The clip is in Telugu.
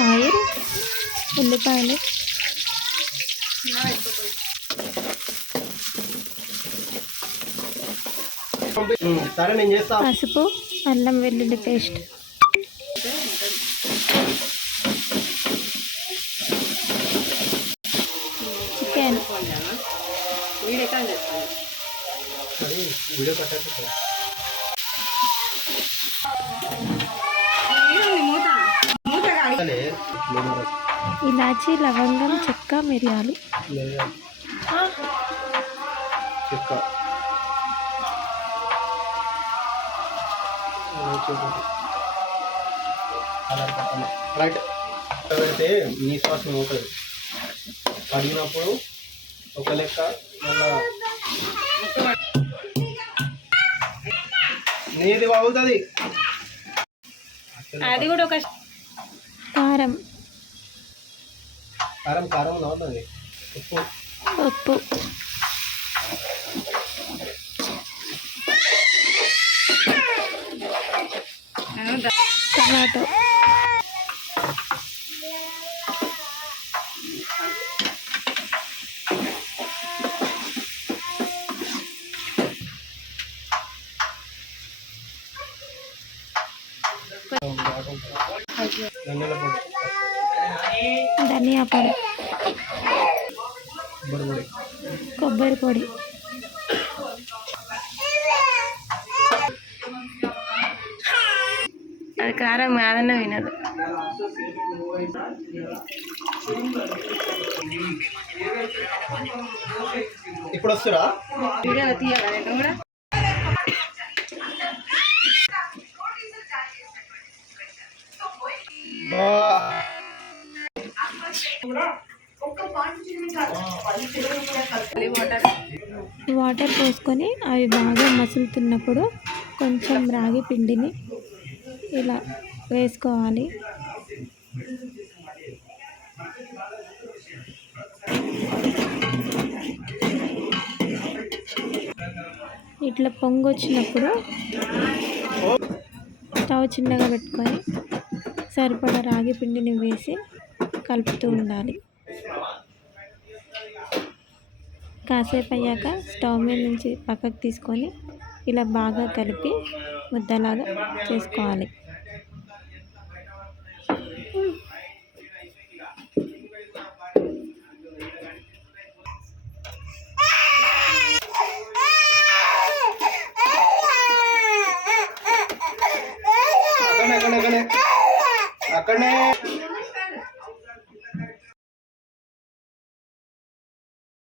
ఆయిల్ ఉల్లిపాయలు. పసుపు అల్లం వెల్లుల్లి పేస్ట్. చికెన్ వీడియో ఇలాచీ లవంగం చెక్క మిరియాలు. చెక్క. రైట్ పెడితే నీ శ్వాసం అవుతుంది అడిగినప్పుడు ఒక లెక్క మళ్ళా నీది బాగుతుంది అది కూడా ఒక కారం కారం కారం నవ్వుతుంది ఉప్పు ఉప్పు టమాటో ధనియాల పొడి ధనియా పొడి. కొబ్బరి పొడి. అది కారం కాదన్న వినదు. ఇప్పుడు వస్తురా తీయాలా కూడా? వాటర్ పోసుకొని అవి బాగా మసులుతున్నప్పుడు కొంచెం రాగి పిండిని ఇలా వేసుకోవాలి. ఇట్లా పొంగు వచ్చినప్పుడు స్టవ్ చిన్నగా పెట్టుకొని సరిపడా రాగి పిండిని వేసి కలుపుతూ ఉండాలి. కాసేపు అయ్యాక స్టవ్ మీద నుంచి పక్కకు తీసుకొని ఇలా బాగా కలిపి ముద్దలాగా చేసుకోవాలి. అక్కడనే